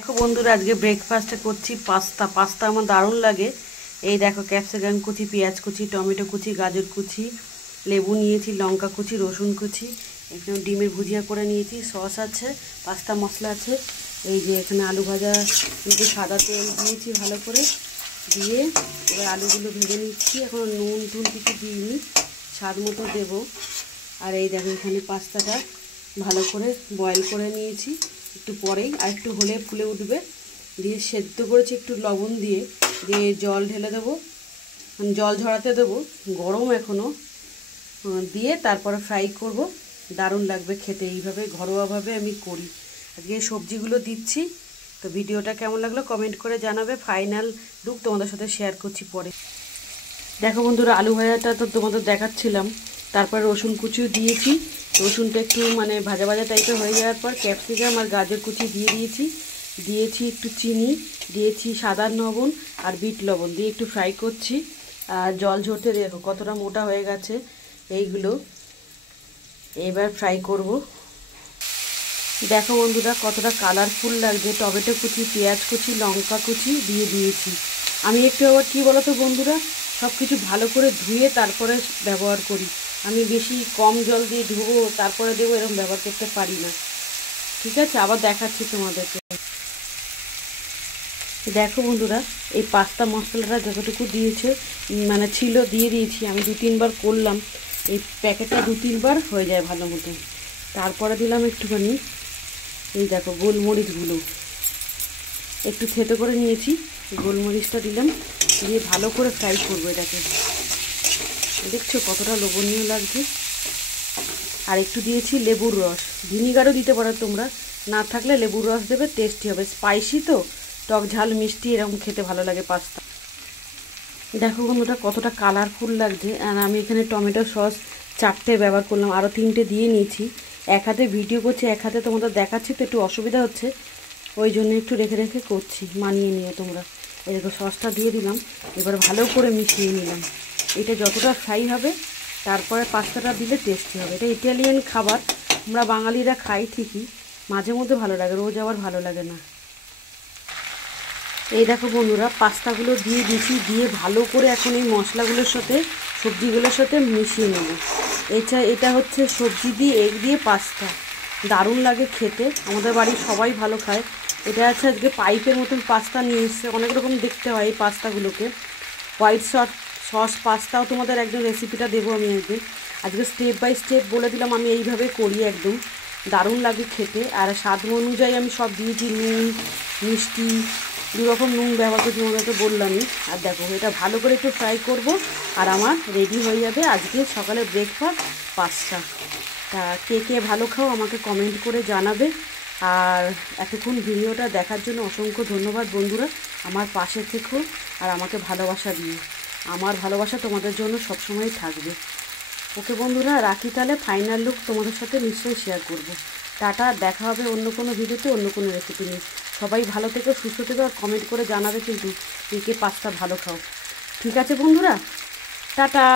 দেখো বন্ধুরা, আজকে ব্রেকফাস্টে করছি পাস্তা আমার দারুণ লাগে। এই দেখো, ক্যাপসিকাম কুচি, পেঁয়াজ কুচি, টমেটো কুচি, গাজর কুচি, লেবু নিয়েছি, লঙ্কা কুচি, রসুন কুচি, এখানে ডিমের ভুজিয়া করে নিয়েছি, সস আছে, পাস্তা মশলা আছে। এই যে এখানে আলু ভাজা একটু সাদা তেল দিয়েছি ভালো করে দিয়ে, এবার আলুগুলো ভেজে নিচ্ছি। এখন নুন টুন কিছু দিইনি, স্বাদ মতো দেবো। আর এই দেখো, এখানে পাস্তাটা ভালো করে বয়েল করে নিয়েছি, একটু পরেই আর একটু হলে ফুলে উঠবে, দিয়ে সেদ্ধ করেছি একটু লবণ দিয়ে, দিয়ে জল ঢেলে দেবো, জল ঝরাতে দেবো, গরম এখনও, দিয়ে তারপরে ফ্রাই করব। দারুণ লাগবে খেতে, এইভাবে ঘরোয়াভাবে আমি করি। আজকে সবজিগুলো দিচ্ছি। তো ভিডিওটা কেমন লাগলো কমেন্ট করে জানাবে। ফাইনাল লুক তোমাদের সাথে শেয়ার করছি পরে। দেখো বন্ধুরা, আলু ভাজাটা তো তোমাদের দেখাচ্ছিলাম, তারপরে রসুন কুচিও দিয়েছি। রসুনটা একটু ভাজা ভাজা টাইপের হয়ে যাওয়ার পর ক্যাপসিকাম আর গাজর কুচি দিয়ে দিয়েছি একটু চিনি, দিয়েছি সাদা লবণ আর বিট লবণ দিয়ে একটু ফ্রাই করছি। আর জল ঝরতে দেখো কতটা মোটা হয়ে গেছে এইগুলো, এবার ফ্রাই করব। দেখো বন্ধুরা, কতটা কালারফুল লাগছে। টমেটো কুচি, পেঁয়াজ কুচি, লঙ্কা কুচি দিয়ে দিয়েছি। আমি একটু আবার কী বলো তো বন্ধুরা, সব কিছু ভালো করে ধুয়ে তারপরে ব্যবহার করি। আমি বেশি কম জল দিয়ে ধুবো তারপরে দেবো এরকম ব্যবহার করতে পারি না। ঠিক আছে, আবার দেখাচ্ছি তোমাদেরকে। দেখো বন্ধুরা, এই পাস্তা মশলাটা যতটুকু দিয়েছে ছিল দিয়ে দিয়েছি। আমি 2-3 বার করলাম, এই প্যাকেটটা 2-3 বার হয়ে যায় ভালো মতো। তারপরে দিলাম একটুখানি, এই দেখো গোলমরিচগুলো একটু থেতো করে নিয়েছি, গোলমরিচটা দিলাম, দিয়ে ভালো করে ফ্রাই করবো এটাকে। দেখছো কতটা লোভনীয় লাগছে। আর একটু দিয়েছি লেবুর রস, ভিনিগারও দিতে পারো তোমরা, না থাকলে লেবুর রস দেবে, টেস্টি হবে। স্পাইসি তো, টক ঝাল মিষ্টি এরকম খেতে ভালো লাগে পাস্তা। দেখো বন্ধুরা, কতটা কালারফুল লাগছে। আর আমি এখানে টমেটো সস 4টে ব্যবহার করলাম, আরও 3টে দিয়ে নিয়েছি। এক হাতে ভিডিও করছি, এক হাতে তোমাদের দেখাচ্ছি, তো একটু অসুবিধা হচ্ছে, ওই জন্য একটু রেখে রেখে করছি, মানিয়ে নিও তোমরা। এই দেখো সসটা দিয়ে দিলাম, এবার ভালো করে মিশিয়ে নিলাম। এটা যতটা ফ্রাই হবে তারপরে পাস্তাটা দিলে টেস্টি হবে। এটা ইটালিয়ান খাবার, আমরা বাঙালিরা খাই ঠিকই, মাঝে মধ্যে ভালো লাগে, রোজ আবার ভালো লাগে না। এই দেখো বন্ধুরা, পাস্তাগুলো দিয়ে দিয়েছি, দিয়ে ভালো করে এখন এই মশলাগুলোর সাথে সবজিগুলোর সাথে মিশিয়ে নেব। এটা হচ্ছে সবজি দিয়ে এগ দিয়ে পাস্তা, দারুণ লাগে খেতে, আমাদের বাড়ির সবাই ভালো খায়। এটা আছে আজকে পাইপের মতন পাস্তা নিয়ে এসছে, অনেক রকম দেখতে হয় এই পাস্তাগুলোকে। হোয়াইট সস পাস্তাও তোমাদের একদম রেসিপিটা দেবো আমি আজকে স্টেপ বাই স্টেপ বলে দিলাম, আমি এইভাবে করি একদম, দারুণ লাগে খেতে। আর স্বাদ অনুযায়ী আমি সব দিয়েছি, নুন মিষ্টি 2 রকম নুন ব্যবহার করছি, তোমাদেরকে বললামই। আর দেখো, এটা ভালো করে একটু ফ্রাই করব, আর আমার রেডি হয়ে যাবে আজকে সকালে ব্রেকফাস্ট পাস্তা। তা কে কে ভালো খাও আমাকে কমেন্ট করে জানাবে। আর এতক্ষণ ভিডিওটা দেখার জন্য অসংখ্য ধন্যবাদ বন্ধুরা। আমার পাশে থেকো আর আমাকে ভালোবাসা দিও, আমার ভালোবাসা তোমাদের জন্য সবসময় থাকবে। ওকে বন্ধুরা, রাখি তাহলে। ফাইনাল লুক তোমাদের সাথে নিশ্চয়ই শেয়ার করব। টাটা, দেখা হবে অন্য কোনো ভিডিওতে অন্য কোনো রেসিপি নিয়ে। সবাই ভালো থেকো, সুস্থ থেকো, আর কমেন্ট করে জানাবে কিন্তু কে কে পাস্তা ভালো খাও। ঠিক আছে বন্ধুরা, টাটা।